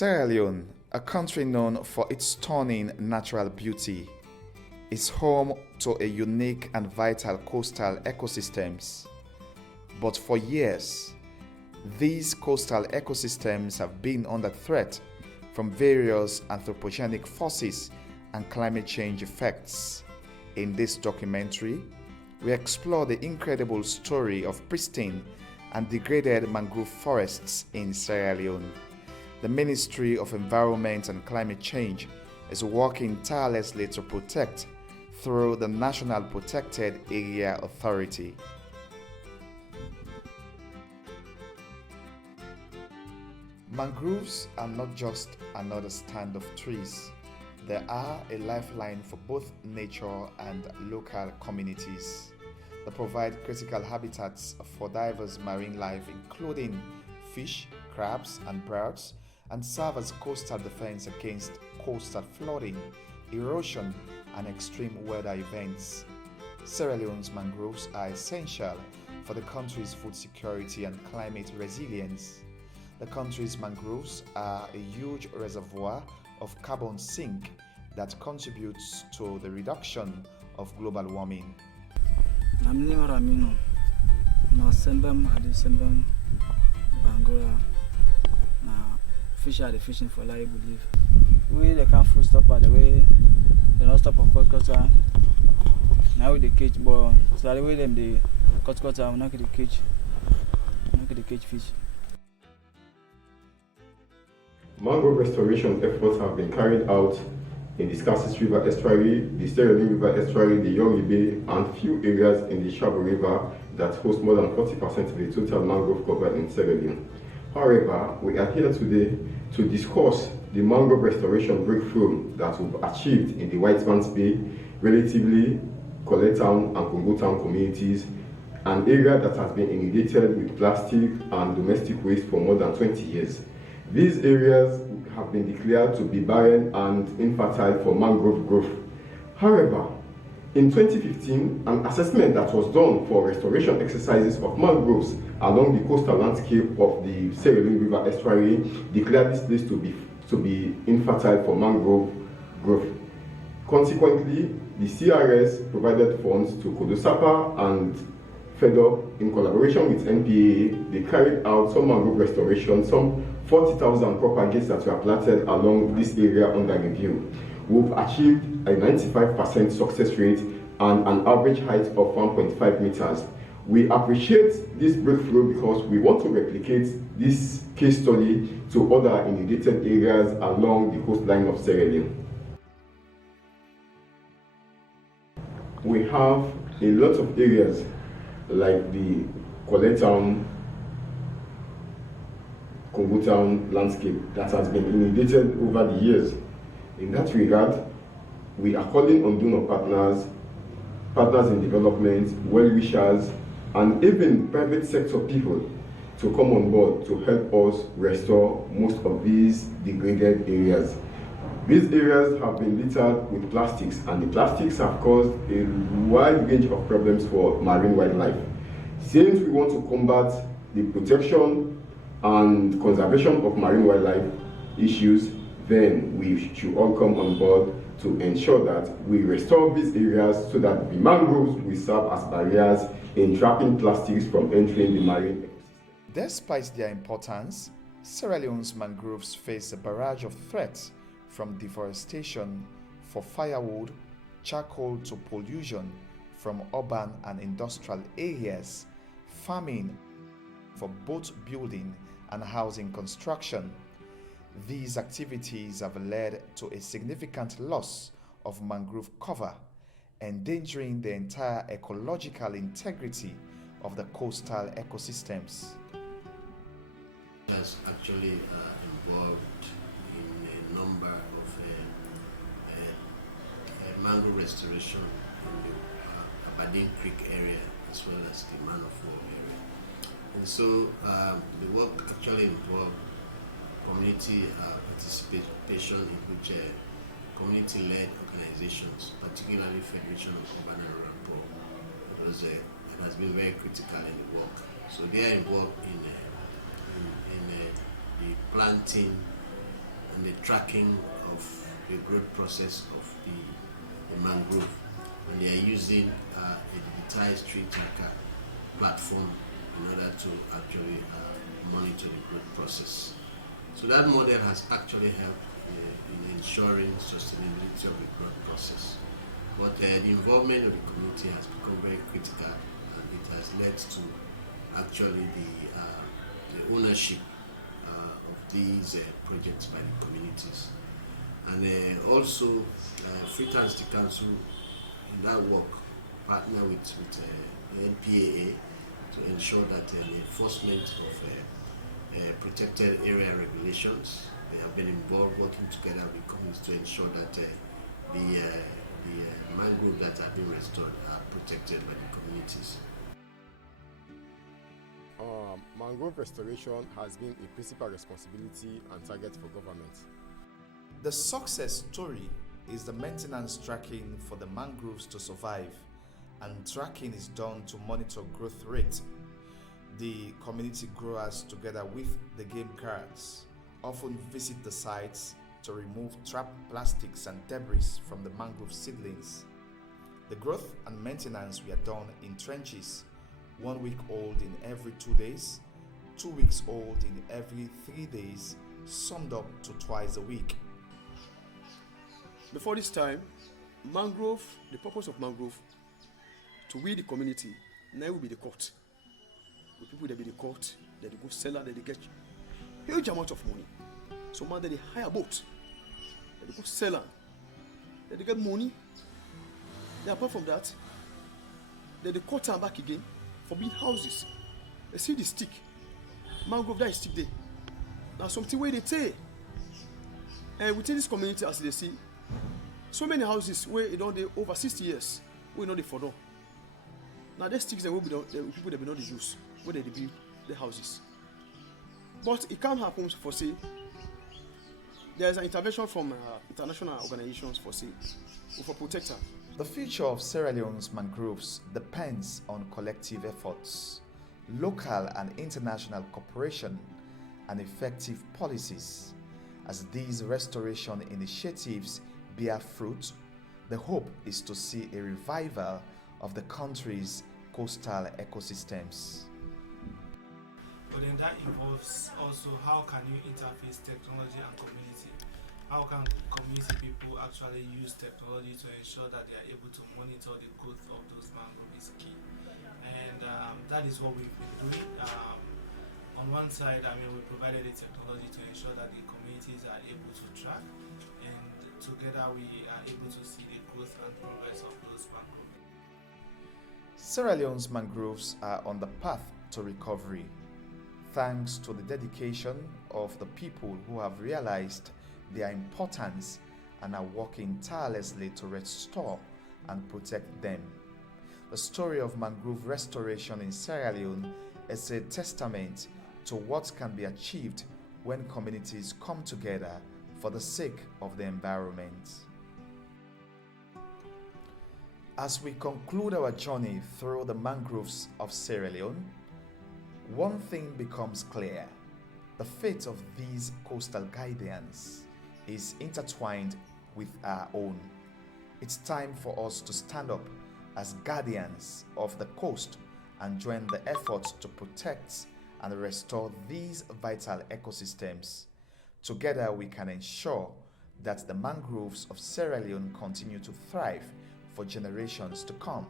Sierra Leone, a country known for its stunning natural beauty, is home to a unique and vital coastal ecosystems. But for years, these coastal ecosystems have been under threat from various anthropogenic forces and climate change effects. In this documentary, we explore the incredible story of pristine and degraded mangrove forests in Sierra Leone. The Ministry of Environment and Climate Change is working tirelessly to protect through the National Protected Area Authority. Mangroves are not just another stand of trees. They are a lifeline for both nature and local communities. They provide critical habitats for diverse marine life, including fish, crabs, and birds, and serve as coastal defense against coastal flooding, erosion, and extreme weather events. Sierra Leone's mangroves are essential for the country's food security and climate resilience. The country's mangroves are a huge reservoir of carbon sink that contributes to the reduction of global warming. Fish are the fishing for life, believe. We they can't full stop at the way they don't stop on cut. Now with the cage, but so the way them they cut I'm not going to catch fish. Mangrove restoration efforts have been carried out in the Scarces River estuary, the Sierra Leone River estuary, the Yongi Bay, and few areas in the Shabo River that host more than 40% of the total mangrove cover in Sierra Leone. However, we are here today to discuss the mangrove restoration breakthrough that we've achieved in the White Man's Bay, relatively Town and Congo Town communities, an area that has been inundated with plastic and domestic waste for more than 20 years. These areas have been declared to be barren and infertile for mangrove growth. However, in 2015, an assessment that was done for restoration exercises of mangroves along the coastal landscape of the Sierra Leone River estuary declared this place to be infertile for mangrove growth. Consequently, the CRS provided funds to Kodosapa and FEDOP in collaboration with NPAA. They carried out some mangrove restoration, some 40,000 propagates that were planted along this area under review. We've achieved a 95% success rate and an average height of 1.5 meters. We appreciate this breakthrough because we want to replicate this case study to other inundated areas along the coastline of Sierra Leone. We have a lot of areas like the Town, Congo Town landscape that has been inundated over the years. In that regard, we are calling on donor partners in development, well-wishers, and even private sector people to come on board to help us restore most of these degraded areas. These areas have been littered with plastics, and the plastics have caused a wide range of problems for marine wildlife. Since we want to combat the protection and conservation of marine wildlife issues, then we should all come on board to ensure that we restore these areas so that the mangroves will serve as barriers in trapping plastics from entering the marine ecosystem. Despite their importance, Sierra Leone's mangroves face a barrage of threats from deforestation for firewood, charcoal to pollution from urban and industrial areas, farming for both building and housing construction. These activities have led to a significant loss of mangrove cover, endangering the entire ecological integrity of the coastal ecosystems. It has actually involved in a number of mangrove restoration in the Aberdeen Creek area as well as the Man of War area. And so the work actually involved community participation in which community-led organizations, particularly Federation of Urban and Rural Poor, it has been very critical in the work. So they are involved in the planting and the tracking of the growth process of the mangrove. And they are using a digitized tree tracker platform in order to actually monitor the growth process. So that model has actually helped in ensuring sustainability of the growth process. But the involvement of the community has become very critical, and it has led to actually the ownership of these projects by the communities. And also, Freetown City Council in that work partner with the NPAA to ensure that the enforcement of protected area regulations. They have been involved working together with communities to ensure that the mangroves that are being restored are protected by the communities. Mangrove restoration has been a principal responsibility and target for government. The success story is the maintenance tracking for the mangroves to survive, and tracking is done to monitor growth rate. The community growers, together with the game guards, often visit the sites to remove trapped plastics and debris from the mangrove seedlings. The growth and maintenance were done in trenches, 1 week old in every 2 days, 2 weeks old in every 3 days, summed up to twice a week. Before this time, mangrove, the purpose of mangrove, to we the community, now will be the court. The people that be the court, that they go seller, that they get huge amount of money. So man, that they hire boat, that they go seller, that they get money. Then apart from that, that they cut them back again for build houses. They see the stick, mangrove that is stick there. Now something where they take. And within this community, as they see, so many houses where it don't they over 60 years, we know they for them. Now the sticks that will be the people that be not the use where they build the houses. But it can't happen for say there's an intervention from international organizations for say for protector. The future of Sierra Leone's mangroves depends on collective efforts, local and international cooperation, and effective policies. As these restoration initiatives bear fruit, the hope is to see a revival of the country's coastal ecosystems. But then that involves also how can you interface technology and community? How can community people actually use technology to ensure that they are able to monitor the growth of those mangroves is key. And that is what we've been doing. On one side, we provided the technology to ensure that the communities are able to track, and together we are able to see the growth and progress of those mangroves. Sierra Leone's mangroves are on the path to recovery, thanks to the dedication of the people who have realized their importance and are working tirelessly to restore and protect them. The story of mangrove restoration in Sierra Leone is a testament to what can be achieved when communities come together for the sake of the environment. As we conclude our journey through the mangroves of Sierra Leone, one thing becomes clear: the fate of these coastal guardians is intertwined with our own. It's time for us to stand up as guardians of the coast and join the efforts to protect and restore these vital ecosystems. Together we can ensure that the mangroves of Sierra Leone continue to thrive for generations to come.